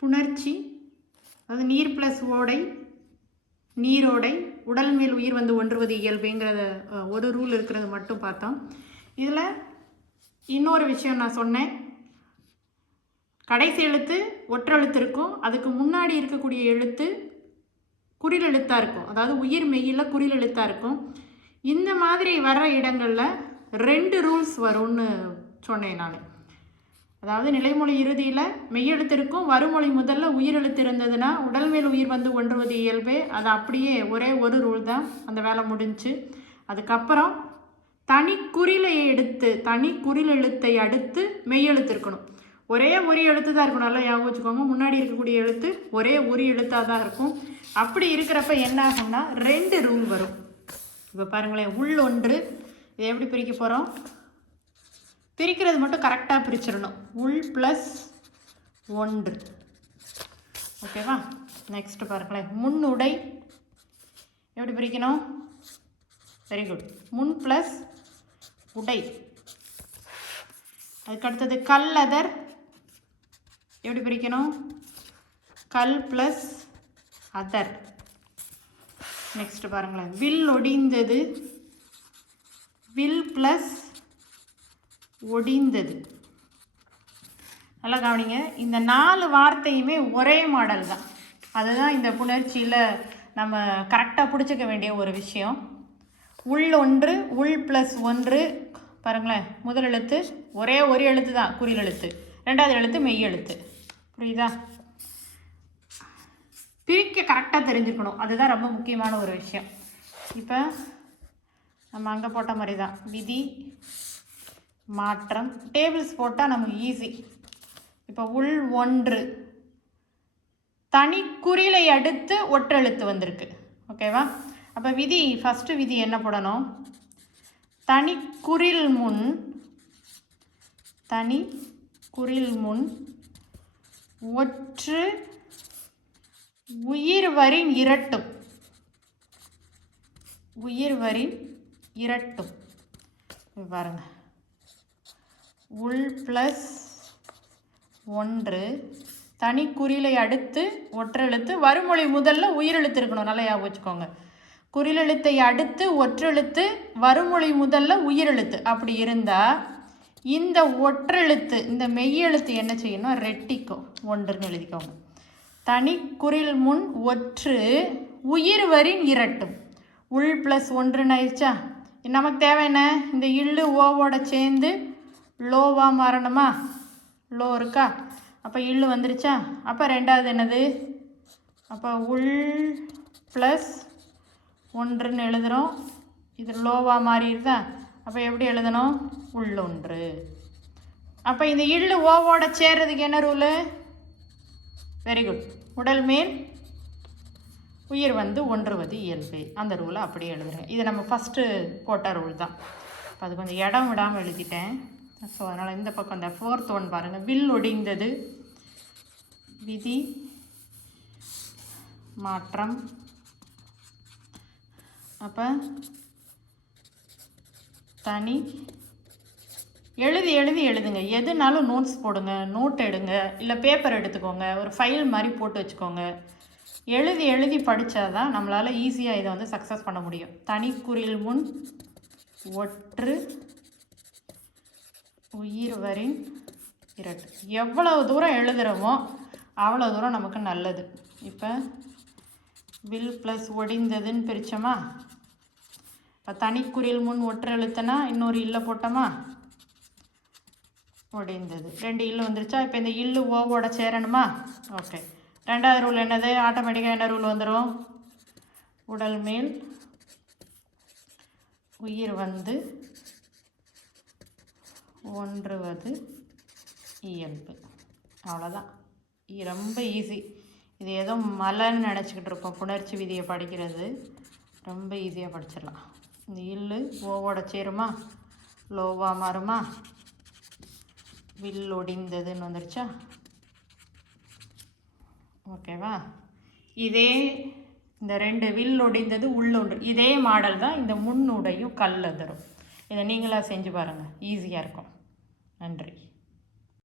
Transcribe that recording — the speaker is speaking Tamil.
புணர்ச்சி, அதாவது நீர் ப்ளஸ் ஓடை, நீரோடை, உடல் மேல் உயிர் வந்து ஒன்றுவது இயல்புங்கிறத ஒரு ரூல் இருக்கிறது மட்டும் பார்த்தோம். இதில் இன்னொரு விஷயம் நான் சொன்னேன், கடைசி எழுத்து ஒற்றெழுத்து இருக்கும், அதுக்கு முன்னாடி இருக்கக்கூடிய எழுத்து குறில் எழுத்தாக இருக்கும், அதாவது உயிர் மெய்யில் குறில் எழுத்தாக இருக்கும். இந்த மாதிரி வர்ற இடங்களில் 2 ரூல்ஸ் வரும்னு சொன்னேன் நான். அதாவது நிலைமொழி இறுதியில் மெய்யெழுத்து இருக்கும், வருமொழி முதல்ல உயிரெழுத்து இருந்ததுன்னா உடல் மேல் உயிர் வந்து ஒன்றுவது இயல்பே, அது அப்படியே ஒரே ஒரு ரூல் தான், அந்த வேலை முடிஞ்சு. அதுக்கப்புறம் தனி குறிலை எடுத்து தனி குறில் எழுத்தை அடுத்து மெய்யெழுத்து இருக்கணும். ஒரே ஒரு எழுத்து தான் இருக்கணும், நல்லா ஞாபகம் வச்சுக்கோங்க. முன்னாடி இருக்கக்கூடிய எழுத்து ஒரே ஒரு எழுத்தாக தான் இருக்கும். அப்படி இருக்கிறப்ப என்ன ஆகும்னா 2 ரூல் வரும். இப்போ பாருங்களேன், உள் ஒன்று, இதை எப்படி பிரிக்க போகிறோம்? பிரிக்கிறது மட்டும் கரெக்டாக பிரிச்சிடணும். உள் ப்ளஸ் 1, ஓகேவா? நெக்ஸ்ட் பாருங்களேன், முன்னுடை எப்படி பிரிக்கணும்? வெரி குட், முன் ப்ளஸ் உடை. அதுக்கடுத்தது கல்லதர் எப்படி பிரிக்கணும்? கல் ப்ளஸ் அதர். நெக்ஸ்ட் பாருங்களேன், வில் ஒடிந்தது, வில் ப்ளஸ் ஒடிந்தது. நல்லா கவனிங்க, இந்த 4 வார்த்தையுமே ஒரே மாடல் தான். அதுதான் இந்த புணர்ச்சியில் நம்ம கரெக்டாக பிடிச்சிக்க வேண்டிய ஒரு விஷயம். உள் ஒன்று, உள் ப்ளஸ் 1, பாருங்களேன், முதல் எழுத்து ஒரே ஒரு எழுத்து தான் குறில் எழுத்து, 2வது எழுத்து மெய் எழுத்து. புரியுதா? பிரிக்க கரெக்டாக தெரிஞ்சுக்கணும், அதுதான் ரொம்ப முக்கியமான ஒரு விஷயம். இப்போ நம்ம அங்கே போட்ட மாதிரி தான் விதி மாற்றம், டேபிள்ஸ் போட்டால் நமக்கு ஈஸி. இப்போ உள் ஒன்று, தனி குறிலை அடுத்து ஒற்றெழுத்து வந்திருக்கு, ஓகேவா? அப்போ விதி, ஃபஸ்ட்டு விதி என்ன போடணும்? தனி குறில் முன், தனி குறில் முன் ஒற்று உயிர்வரின் இரட்டும், உயிர்வரின் இரட்டும். பாருங்க, உள் ப்ளஸ் 1, தனி குறிலை அடுத்து ஒற்றெழுத்து, வருமொழி முதல்ல உயிரெழுத்து இருக்கணும், நல்லா ஞாபகம் வச்சுக்கோங்க. குறிலெழுத்தை அடுத்து ஒற்றெழுத்து, வருமொழி முதல்ல உயிரெழுத்து. அப்படி இருந்தால் இந்த ஒற்றெழுத்து, இந்த மெய்யெழுத்து என்ன செய்யணும்? ரெட்டிக்கும், 1ன்னு எழுதிக்கோங்க. தனி குறில் முன் ஒற்று உயிர்வரின் இரட்டும். உள் ப்ளஸ் 1ன்னு ஆயிடுச்சா? நமக்கு தேவை என்ன? இந்த இல்லு ஓவோட சேர்ந்து லோவாக மாறணுமா? லோ இருக்கா? அப்போ இல்லு வந்துருச்சா? அப்போ 2வது என்னது? அப்போ உள் ப்ளஸ் 1ன்னு எழுதுகிறோம், இது லோவாக மாறிடுதா? அப்போ எப்படி எழுதணும்? உள்ளொன்று. அப்போ இந்த இல்லு ஓவோட சேர்றதுக்கு என்ன ரூலு? வெரி குட், உடல் மேல் உயிர் வந்து ஒன்றுவது இயல்பு, அந்த ரூலை அப்படியே எழுதுறேன். இது நம்ம ஃபஸ்ட்டு போட்ட ரூல் தான். இப்போ அது கொஞ்சம் இடம் விடாமல் எழுதிட்டேன். ஸோ அதனால் இந்த பக்கம் இந்த 4th ஒன் பாருங்கள், வில் ஒடிந்தது, விதி மாற்றம். அப்போ தனி எழுதுங்க, எதுனாலும் நோட்ஸ் போடுங்க, நோட் எடுங்க, இல்லை பேப்பர் எடுத்துக்கோங்க, ஒரு ஃபைல் மாதிரி போட்டு வச்சுக்கோங்க. எழுதி படித்தாதான் நம்மளால் ஈஸியாக இதை வந்து சக்ஸஸ் பண்ண முடியும். தனி குறில் முன் ஒற்று உயிர்வரின் இரட்டு. எவ்வளவு தூரம் எழுதுகிறோமோ அவ்வளோ தூரம் நமக்கு நல்லது. இப்போ வில் ப்ளஸ் ஒடிந்ததுன்னு பிரித்தோமா? இப்போ தனிக்குறில் முன் ஒற்று எழுத்துனா இன்னொரு இல்லை போட்டோமா? ஒடிந்தது, 2 இல்லு வந்துருச்சா? இப்போ இந்த இல்லு ஓவோட சேரணுமா? ஓகே. 2வது ரூல் என்னது? ஆட்டோமேட்டிக்காக என்ன ரூல் வந்துடும்? உடல் மேல் உயிர் வந்து ஒன்றுவது இயல்பு. அவ்வளோதான், ரொம்ப ஈஸி. இது ஏதோ மலைன்னு நினச்சிக்கிட்டு இருக்கோம் புணர்ச்சி விதியை படிக்கிறது, ரொம்ப ஈஸியாக படிச்சிடலாம். இந்த இல்லு ஓவோட சேருமா? லோவாக மாறுமா? வில் ஒடிந்ததுன்னு வந்துருச்சா? ஓகேவா? இதே இந்த 2 வில் ஒடிந்தது உள்ளொன்று, இதே மாடல் தான் இந்த முன்னுடையும் கல்லதரும். இதை நீங்களாக செஞ்சு பாருங்கள், ஈஸியாக இருக்கும். நன்றி.